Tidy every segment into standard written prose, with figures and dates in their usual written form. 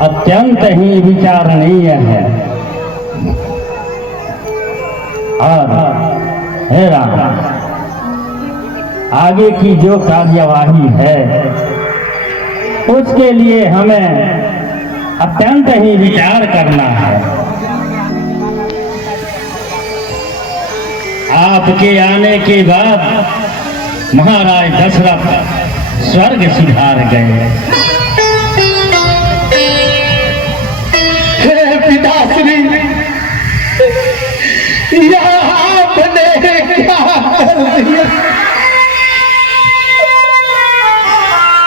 अत्यंत ही विचारणीय है। और हे राम, आगे की जो कार्यवाही है उसके लिए हमें अत्यंत ही विचार करना है। आपके आने के बाद महाराज दशरथ स्वर्ग सिधार गए। पिताश्री, यह आपने क्या कर दिया?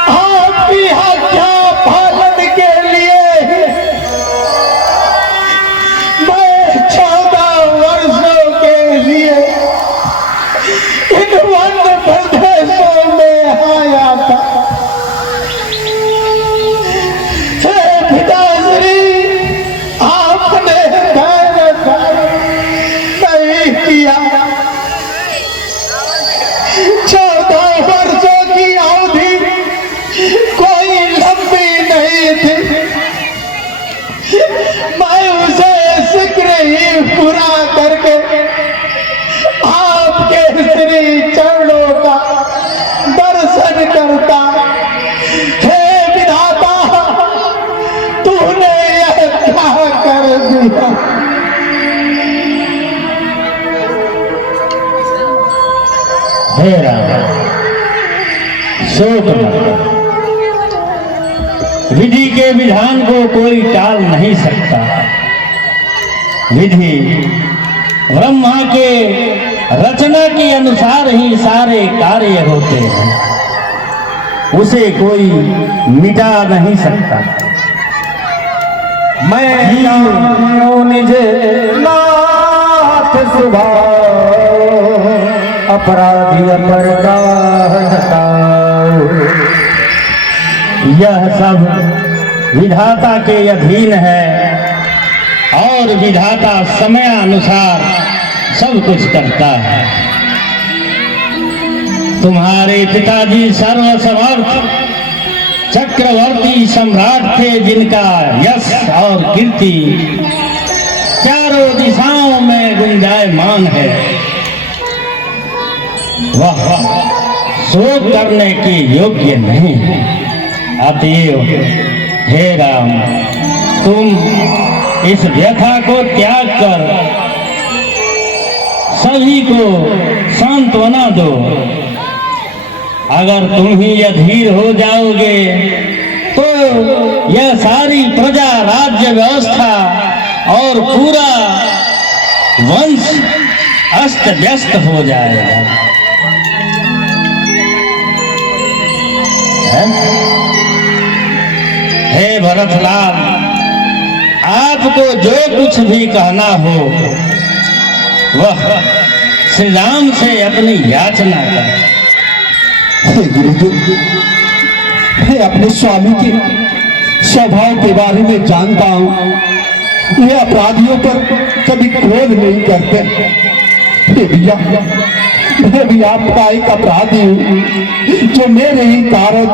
आपकी आज्ञा पालन के लिए मैं 14 वर्षों के लिए इन वन प्रदेशों में आया था। पिताश्री, आपने नहीं किया। 14 वर्षों की अवधि कोई लंबी नहीं थी। मैं उसे शीघ्र ही पूरा करके आपके श्री चरणों का दर्शन करता। हे विधाता, तूने यह क्या कर दिया? हे राम, शोक मत। विधि के विधान को कोई टाल नहीं सकता। विधि ब्रह्मा के रचना के अनुसार ही सारे कार्य होते हैं, उसे कोई मिटा नहीं सकता। मैं निज नाथ सुभाव, अपराधी अपरदा हटाओ। यह सब विधाता के अधीन है और विधाता समयानुसार सब कुछ करता है। तुम्हारे पिताजी सर्वसमर्थ चक्रवर्ती सम्राट थे, जिनका यश और कीर्ति चारों दिशाओं में गुंजायमान है। वह शोक करने के योग्य नहीं है। अतएव हे राम, तुम इस व्यथा को त्याग कर सभी को सांत्वना दो। अगर तुम ही अधीर हो जाओगे तो यह सारी प्रजा, राज्य व्यवस्था और पूरा वंश अस्त व्यस्त हो जाएगा। हे भरतलाल, आपको जो कुछ भी कहना हो वह श्री राम से अपनी याचना कर। हे गुरुदेव, मैं अपने स्वामी के स्वभाव के बारे में जानता हूँ। ये अपराधियों पर कभी क्रोध नहीं करते। हे भैया, मैं भी आपका एक अपराधी हूँ, जो मेरे ही कारण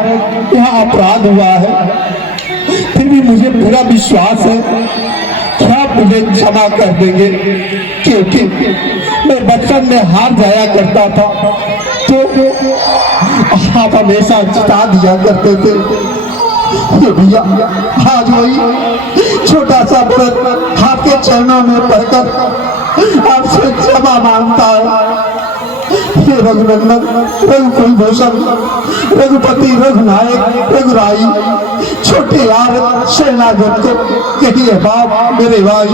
यहाँ अपराध हुआ है। फिर भी मुझे पूरा विश्वास है कि आप मुझे क्षमा कर देंगे, क्योंकि मैं बचपन में हार जाया करता था तो आप हमेशा जिता दिया करते थे। ये भैया, आज वही छोटा सा व्रत आपके चरणों में पढ़कर आपसे क्षमा मांगता है। हे रघुनंदन, रघुकुल भूषण, रघुपति, रघुनायक, रघुराई, छोटे यार शरणागत को कहिए बाप मेरे भाई,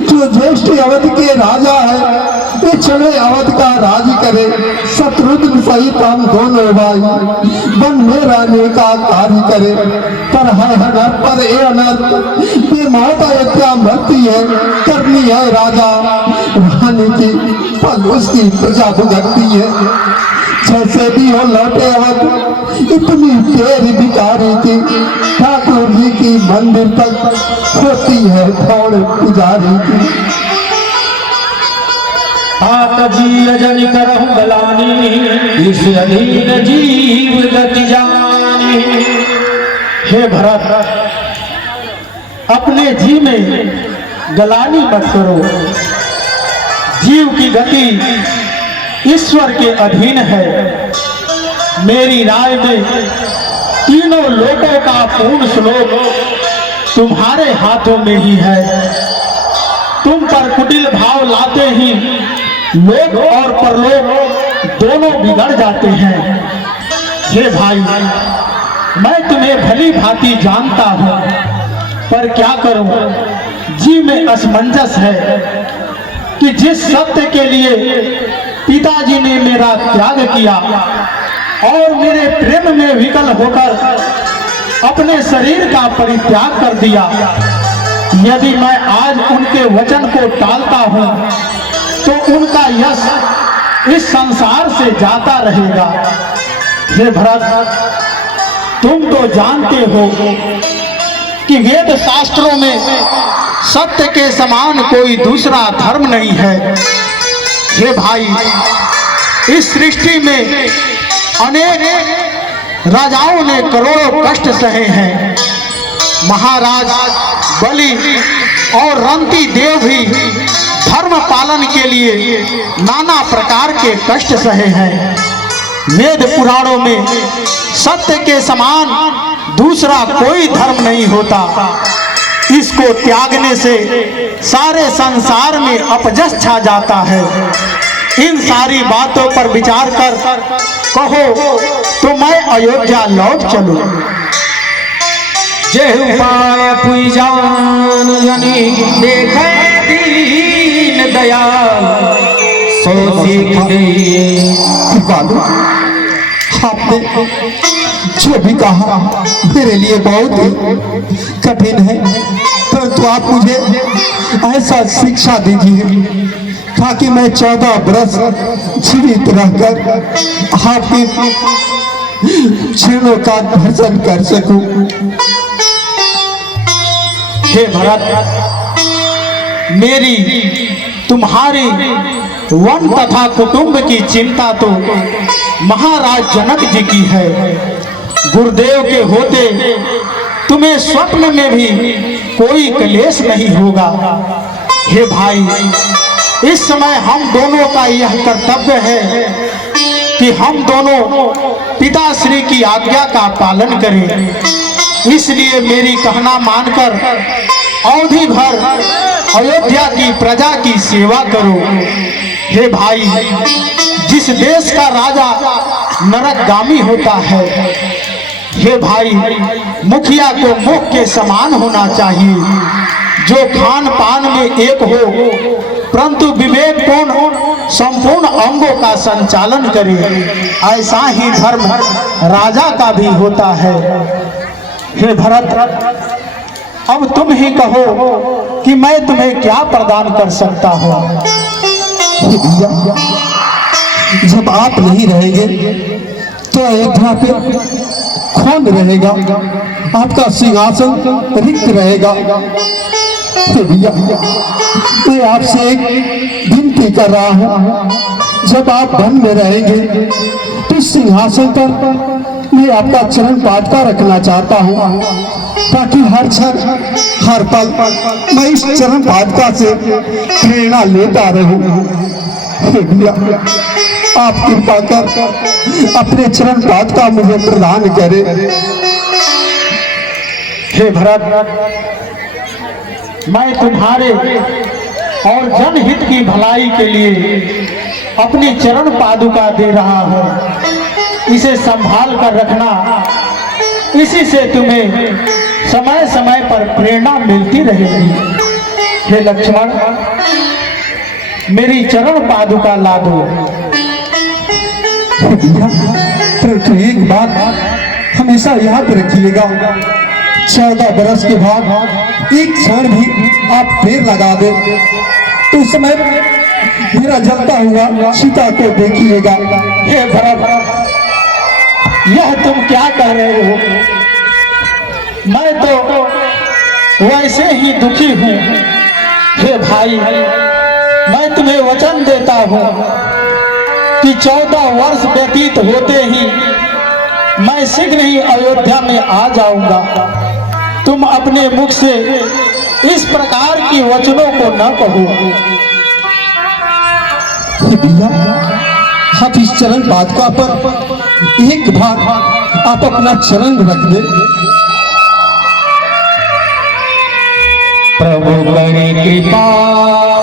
जो ज्येष्ठ अवध के राजा है, ये चढ़े अवध का राज करे। शत्रुघ्न सहित हम दोनों भाई वन में रहने का कार्य करे। पर है अनर्थ, पर ए अनर्थ, ये माता क्या मरती है, करनी है राजा रानी की, पर उसकी प्रजा भुगतती है। जैसे भी हो लौटे अवध, इतनी देर बितारी थी, ठाकुर जी की मंदिर तक होती है दौड़ पुजारी की। आत जीव जन करहु बलानी, इस अधीन जीव गति जानी। हे भरत, अपने जी में गलानी मत करो। जीव की गति ईश्वर के अधीन है। मेरी राय में तीनों लोकों का पूर्ण श्लोक तुम्हारे हाथों में ही है। तुम पर कुटिल भाव लाते ही लोक और परलोक दोनों बिगड़ जाते हैं। हे भाई, मैं तुम्हें भली भांति जानता हूं, पर क्या करूं, जी में असमंजस है कि जिस सत्य के लिए पिताजी ने मेरा त्याग किया और मेरे प्रेम में विकल होकर अपने शरीर का परित्याग कर दिया, यदि मैं आज उनके वचन को टालता हूं तो उनका यश इस संसार से जाता रहेगा। हे भरत, तुम तो जानते हो कि वेद शास्त्रों में सत्य के समान कोई दूसरा धर्म नहीं है। हे भाई, इस सृष्टि में अनेक राजाओं ने करोड़ों कष्ट सहे हैं। महाराज बलि और रंती देव भी धर्म पालन के लिए नाना प्रकार के कष्ट सहे हैं। वेद पुराणों में सत्य के समान दूसरा कोई धर्म नहीं होता। इसको त्यागने से सारे संसार में अपजस छा जाता है। इन सारी बातों पर विचार कर कहो तो मैं अयोध्या लौट चलूं। जेहु पाय पुई जान जनी देखे दीन दयाल सो सीख दिए। बालू, आपने जो भी कहा मेरे लिए बहुत ही कठिन है, परंतु आप मुझे ऐसा शिक्षा दीजिए ताकि मैं 14 बरस जीवित रहकर आपके चरणों का दर्शन कर सकूं। हे भरत, मेरी तुम्हारी वन तथा कुटुंब की चिंता तो महाराज जनक जी की है। गुरुदेव के होते तुम्हें स्वप्न में भी कोई क्लेश नहीं होगा। हे भाई, इस समय हम दोनों का यह कर्तव्य है कि हम दोनों पिताश्री की आज्ञा का पालन करें। इसलिए मेरी कहना मानकर अवधि भर अयोध्या की प्रजा की सेवा करो। हे भाई, जिस देश का राजा नरकगामी होता है, हे भाई, मुखिया को मुख के समान होना चाहिए, जो खान पान में एक हो परंतु विवेकपूर्ण संपूर्ण अंगों का संचालन करे। ऐसा ही धर्म राजा का भी होता है। हे भरत, अब तुम ही कहो कि मैं तुम्हें क्या प्रदान कर सकता हूँ। भैया, जब आप नहीं रहेंगे तो अयोध्या पे कौन रहेगा? आपका सिंहासन रिक्त रहेगा। भैया, मैं आपसे एक विनती कर रहा हूँ, जब आप वन में रहेंगे तो सिंहासन पर मैं आपका चरण पादुका रखना चाहता हूँ, ताकि हर क्षण हर पल मैं इस चरण पादुका से प्रेरणा लेता रहूं। भैया, आप कृपा कर अपने चरण पादुका मुझे प्रदान करें। हे भरत, मैं तुम्हारे और जनहित की भलाई के लिए अपनी चरण पादुका दे रहा हूँ। इसे संभाल कर रखना, इसी से तुम्हें समय समय पर प्रेरणा मिलती रहेगी। हे लक्ष्मण, मेरी चरण पादुका ला दो। परंतु एक बात हमेशा याद रखिएगा, 14 बरस के बाद एक क्षण भी आप देर लगा दे तो उस समय मेरा जलता हुआ सीता को देखिएगा। हे भरत, यह तुम क्या कह रहे हो? मैं तो वैसे ही दुखी हूँ। हे भाई, मैं तुम्हें वचन देता हूँ कि 14 वर्ष व्यतीत होते ही मैं शीघ्र ही अयोध्या में आ जाऊंगा। तुम अपने मुख से इस प्रकार के वचनों को न कहो। भैया आप इस चरण पादुका पर एक बार आप अपना चरण रख दे। प्रभु करी कृपा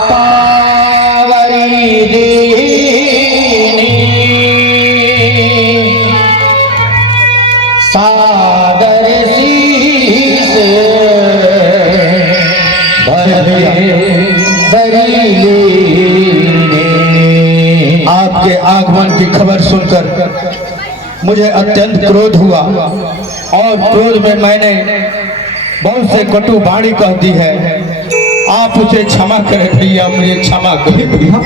पावरी दीनी, सादर शीस भरे लीने। आपके आगमन की खबर सुनकर मुझे अत्यंत क्रोध हुआ और क्रोध में मैंने बहुत से कटु वाणी कह दी है। आप उसे क्षमा करें भैया, मुझे क्षमा करें भैया।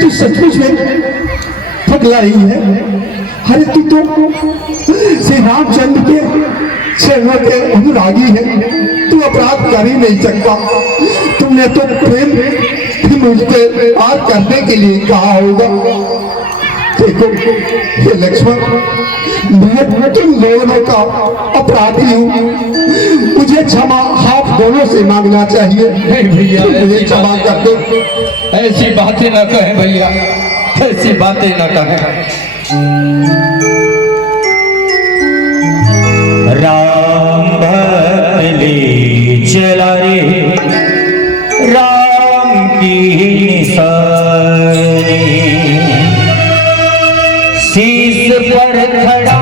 तू सचमुच में पगला ही है। अरे तू तो श्री रामचंद्र के चरणों के अनुरागी है। तू अपराध कर ही नहीं सकता। तुमने तो प्रेम भी मुझसे पार करने के लिए कहा होगा। देखो ये लक्ष्मण, मैं तुम दोनों का अपराधी हूँ। मुझे क्षमा आप दोनों से मांगना चाहिए। नहीं भैया, मुझे क्षमा कर दो। ऐसी बातें न कहें भैया, ऐसी बातें न कहें। राम भक्त ले चला रे राम की निशानी, शीश पर खड़ा,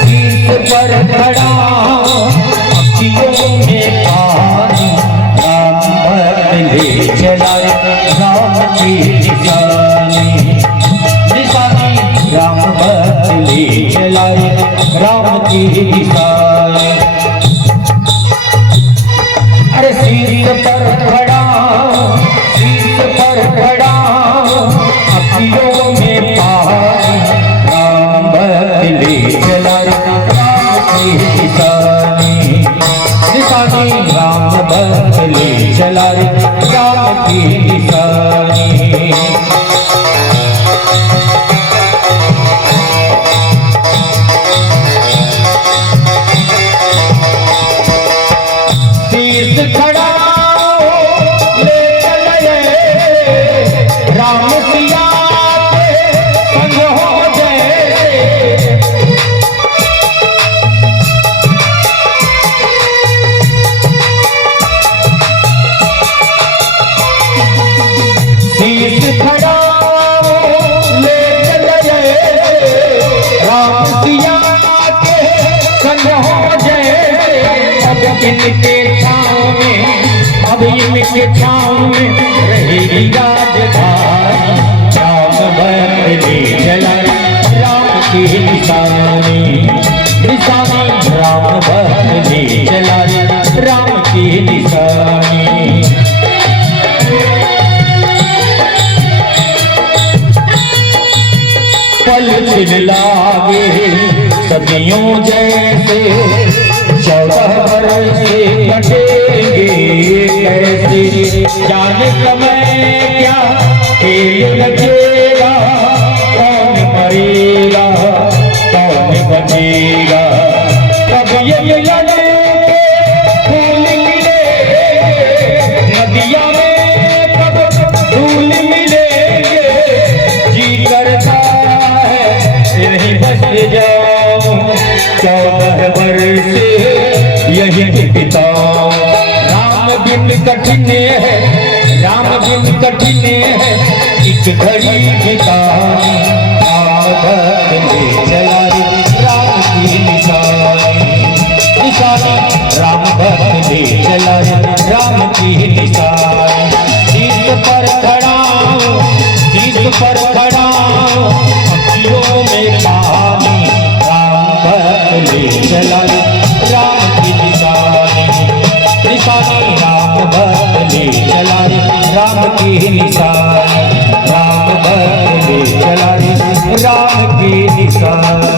शीश पर खड़ा, अखियों में पानी, राम भक्त ले चला राम की निशानी, निशानी राम भक्त ले चला राम की निशानी। अरे शीश पर खड़ा, शीश पर खड़ा, अखियों में पानी, राम भक्त ले चला राम की निशानी, निशानी राम भक्त ले चला राम की निशानी। खड़ा ले चले राम सिया के संग हो जाए, शीश खड़ा ले चले राम सिया के संग हो जाए। अब इनके अब इनके छाँव में रहेगी राजधानी, राम भक्त ले चला राम की निशानी, निशानी राम भक्त ले चला राम की निशानी। पल छिन लागे सदियों जैसे, 14 बरस कटेंगे कैसे, जाने समय क्या खेल रचेगा, कौन मरेगा कौन बचेगा। कब ये मिलन के फूल मिलेंगे नदिया में, कब धूल मिलेंगे, जी करता है नहीं बस जाऊं 14 बरस यही पिता। राम बिन कठिन है, राम बिन कठिन है, एक घड़ी बितानी, राम भक्त ले चला राम की निशानी, निशानी राम भक्त ले चला राम की निशानी। शीश पर खड़ा, शीश पर खड़ा, अखियों में पानी, राम भक्त ले चला राम की निशानी, निशानी राम भक्त ले चला राम की निशानी, राम भक्त ले चला राम की निशानी।